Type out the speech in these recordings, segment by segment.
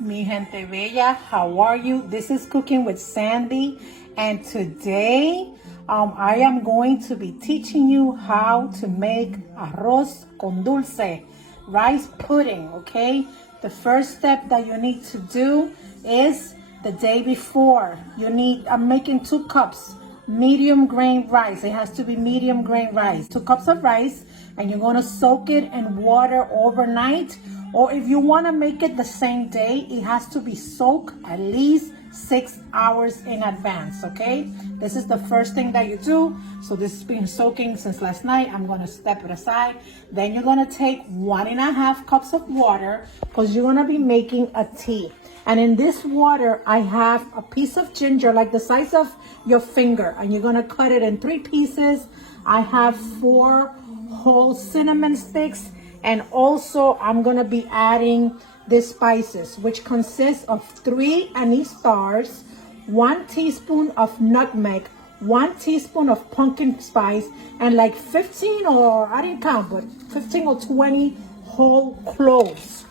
Mi gente bella, how are you? This is Cooking with Sandy, and today I am going to be teaching you how to make arroz con dulce, rice pudding, okay? The first step that you need to do is the day before. I'm making 2 cups, medium grain rice. It has to be medium grain rice. 2 cups of rice, and you're gonna soak it in water overnight. Or if you want to make it the same day, it has to be soaked at least 6 hours in advance, okay? This is the first thing that you do. So this has been soaking since last night. I'm going to step it aside. Then you're going to take 1.5 cups of water because you're going to be making a tea. And in this water, I have a piece of ginger like the size of your finger. And you're going to cut it in 3 pieces. I have 4 whole cinnamon sticks. And also, I'm going to be adding the spices, which consists of 3 anise stars, 1 teaspoon of nutmeg, 1 teaspoon of pumpkin spice, and like 15 or, I didn't count, but 15 or 20 whole cloves.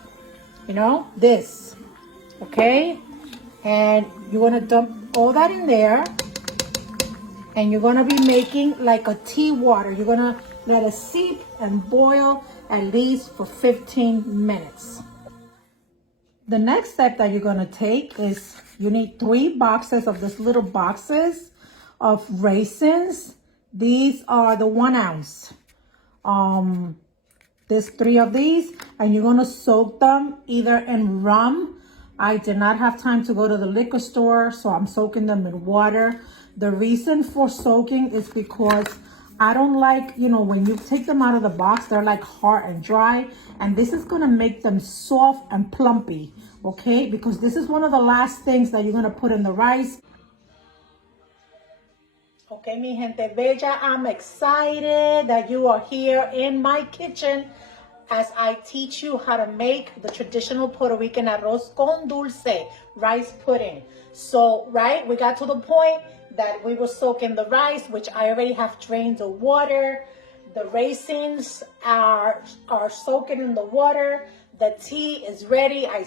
You know, this. Okay? And you're going to dump all that in there. And you're going to be making like a tea water. You're going to let it seep and boil at least for 15 minutes. The next step that you're going to take is you need 3 boxes of these little boxes of raisins. These are the 1 ounce. There's 3 of these, and you're going to soak them either in rum. I did not have time to go to the liquor store, so I'm soaking them in water. The reason for soaking is because I don't like, when you take them out of the box, they're like hard and dry. And this is going to make them soft and plumpy, okay? Because this is one of the last things that you're going to put in the rice. Okay, mi gente bella, I'm excited that you are here in my kitchen as I teach you how to make the traditional Puerto Rican arroz con dulce, rice pudding. So, right, we got to the point that we were soaking the rice, which I already have drained the water. The raisins are soaking in the water. The tea is ready. I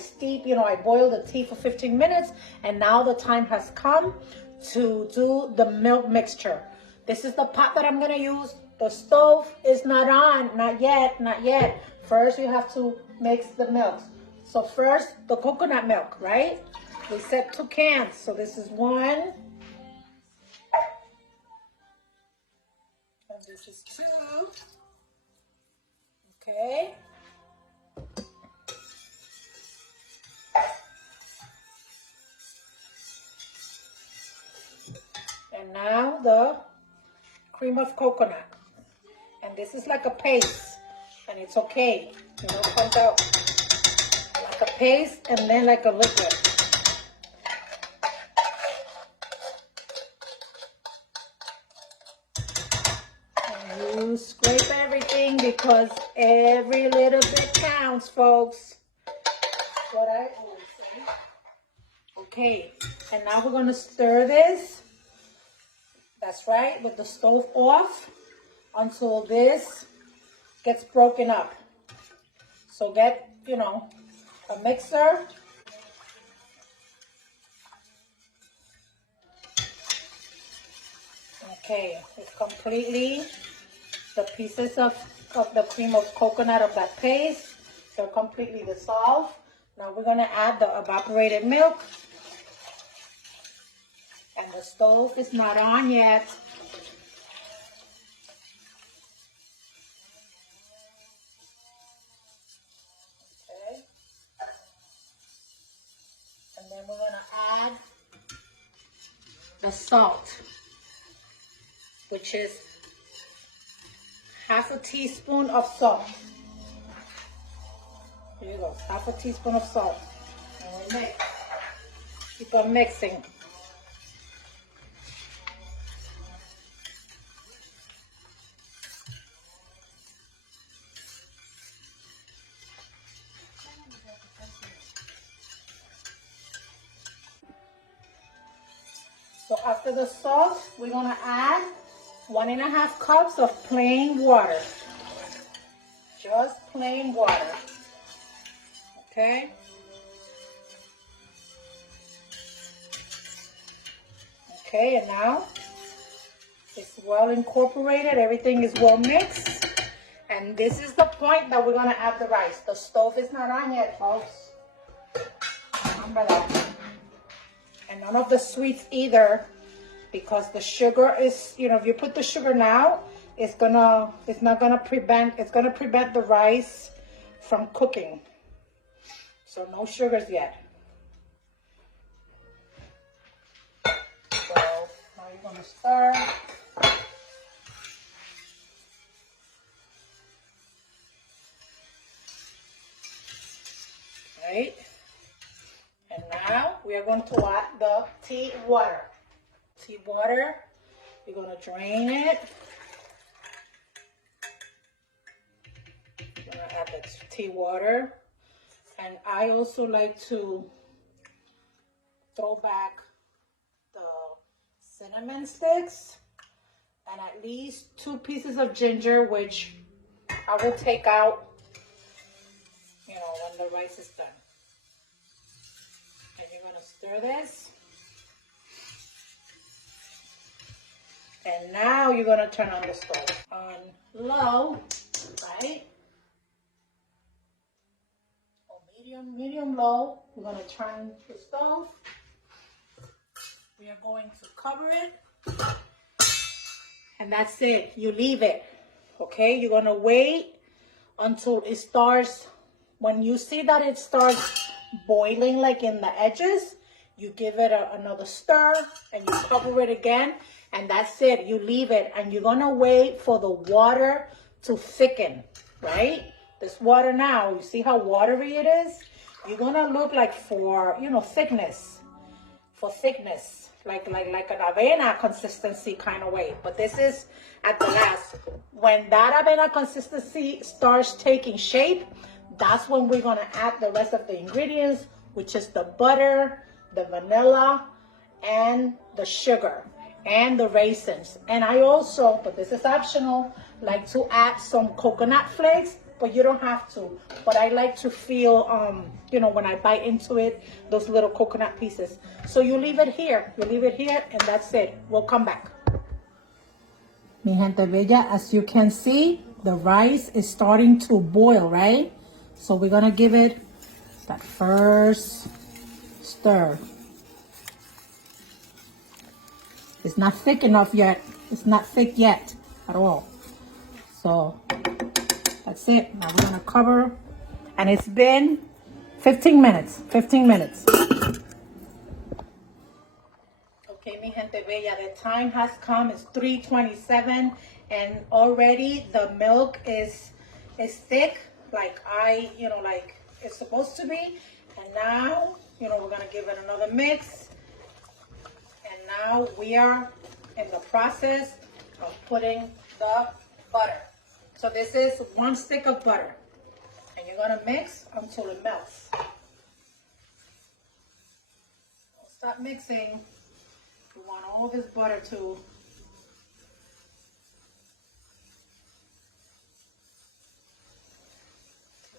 boil the tea for 15 minutes, and now the time has come to do the milk mixture. This is the pot that I'm gonna use. The stove is not on, not yet. First, you have to mix the milk. So first, the coconut milk, right? We set 2 cans, so this is 1. And this is 2. Okay. And now the cream of coconut. And this is like a paste. And it's okay. It comes out like a paste and then like a liquid. And you scrape everything because every little bit counts, folks. What I always say. Okay, and now we're going to stir this. That's right, with the stove off until this gets broken up. So get, a mixer. Okay, it's completely, the pieces of the cream of coconut of that paste, they're completely dissolved. Now we're gonna add the evaporated milk. And the stove is not on yet. Okay. And then we're gonna add the salt, which is half a teaspoon of salt. Here you go, half a teaspoon of salt. And we mix. Keep on mixing. So after the salt, we're gonna add 1.5 cups of plain water. Just plain water. Okay? Okay, and now it's well incorporated. Everything is well mixed. And this is the point that we're gonna add the rice. The stove is not on yet, folks. Remember that. And none of the sweets either, because the sugar is, if you put the sugar now, it's gonna prevent the rice from cooking. So no sugars yet. So now you're gonna stir. Right? And now we are going to add the tea water. Tea water, you're going to drain it. You're going to add the tea water. And I also like to throw back the cinnamon sticks and at least 2 pieces of ginger, which I will take out, when the rice is done. And you're going to stir this. And now you're going to turn on the stove on low, right? Or medium low. We're going to turn the stove. We are going to cover it. And that's it. You leave it. Okay? You're going to wait until it starts. When you see that it starts boiling like in the edges, you give it another stir and you cover it again, and that's it. You leave it, and you're gonna wait for the water to thicken, right? This water now, you see how watery it is? You're gonna look like for thickness, like an avena consistency kind of way. But this is at the last. When that avena consistency starts taking shape, that's when we're gonna add the rest of the ingredients, which is the butter, the vanilla, and the sugar, and the raisins. And I also, but this is optional, like to add some coconut flakes, but you don't have to. But I like to feel, when I bite into it, those little coconut pieces. So you leave it here, and that's it. We'll come back. Mi gente bella, as you can see, the rice is starting to boil, right? So we're gonna give it that first stir. It's not thick enough yet. It's not thick yet at all. So that's it. Now we're gonna cover, and it's been 15 minutes. 15 minutes. Okay, mi gente bella, the time has come. It's 3:27, and already the milk is thick, like it's supposed to be. And now, we're gonna give it another mix. And now we are in the process of putting the butter. So this is 1 stick of butter, and you're gonna mix until it melts. Stop mixing. You want all this butter to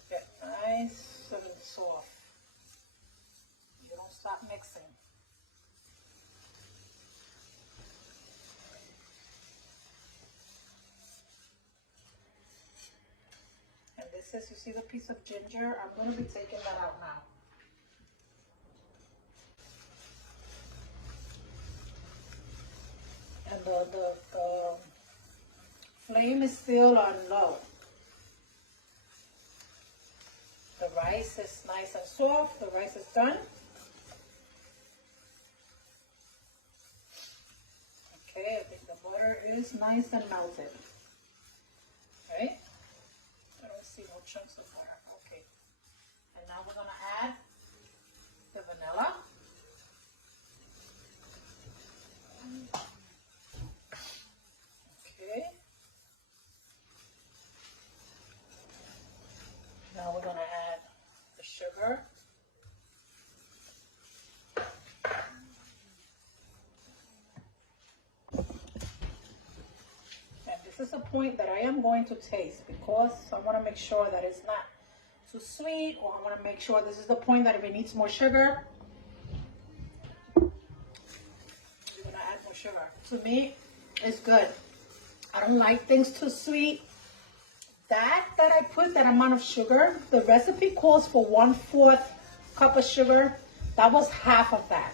get nice and soft. You don't stop mixing. And this is, you see the piece of ginger? I'm going to be taking that out now. And the flame is still on low. The rice is nice and soft. The rice is done. Okay, I think the butter is nice and melted. Okay, I don't see no chunks of butter. Okay, and now we're gonna add the vanilla. Okay, now we're gonna add the sugar. This is a point that I am going to taste, because I want to make sure that it's not too sweet, or I want to make sure this is the point that if it needs more sugar, we're going to add more sugar. To me, it's good. I don't like things too sweet. That I put, that amount of sugar, the recipe calls for 1/4 cup of sugar. That was half of that.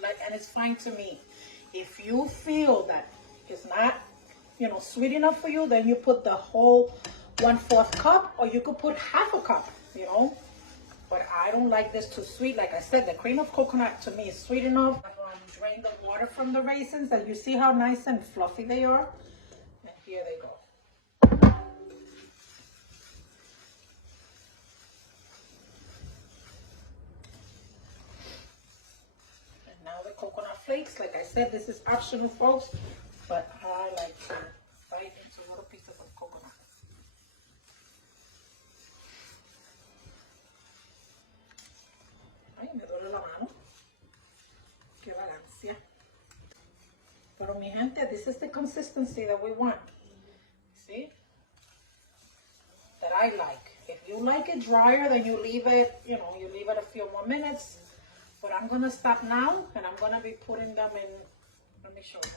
Like, and it's fine to me. If you feel that it's not, sweet enough for you, then you put the whole 1/4 cup, or you could put half a cup, But I don't like this too sweet. Like I said, the cream of coconut to me is sweet enough. Drain the water from the raisins, and you see how nice and fluffy they are. And here they go. And now the coconut flakes. Like I said, this is optional, folks, but I like to bite into little pieces of coconut. Ay, me duele la mano. Qué vagancia. Pero mi gente, this is the consistency that we want. See? That I like. If you like it drier, then you leave it, you leave it a few more minutes. But I'm going to stop now, and I'm going to be putting them in. Let me show you.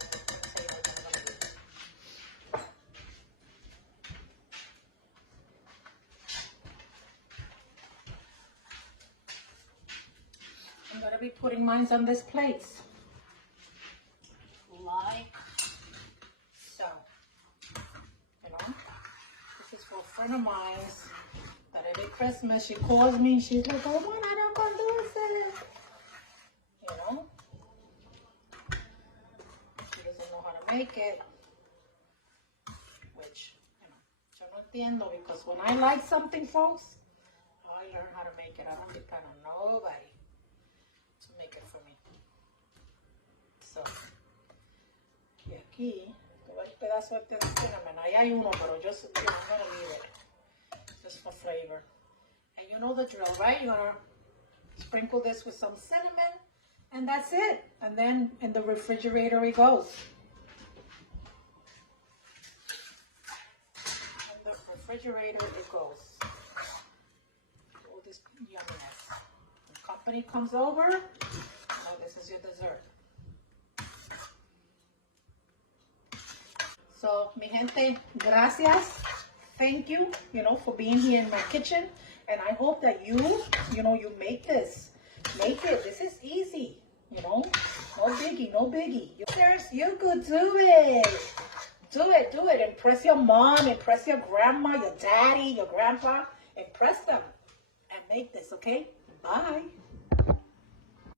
I'm going to be putting mine on this plate. Like so. This is for a friend of mine that every Christmas she calls me and she's like, I want arroz con dulce. She doesn't know how to make it. Which, yo no entiendo, because when I like something, folks, I learn how to make it. I don't depend on nobody to make it for me. So, y aquí, todo el pedazo de cinnamon. Ahí hay uno, pero I'm gonna leave it just for flavor. And you know the drill, right? You're gonna sprinkle this with some cinnamon, and that's it. And then in the refrigerator it goes. In the refrigerator it goes. All this yumminess. When company comes over, this is your dessert. So, mi gente, gracias. Thank you, for being here in my kitchen. And I hope that you make this. Make it. This is easy, No biggie, no biggie. You could do it. Do it. Impress your mom, impress your grandma, your daddy, your grandpa. Impress them. And make this, okay? Bye.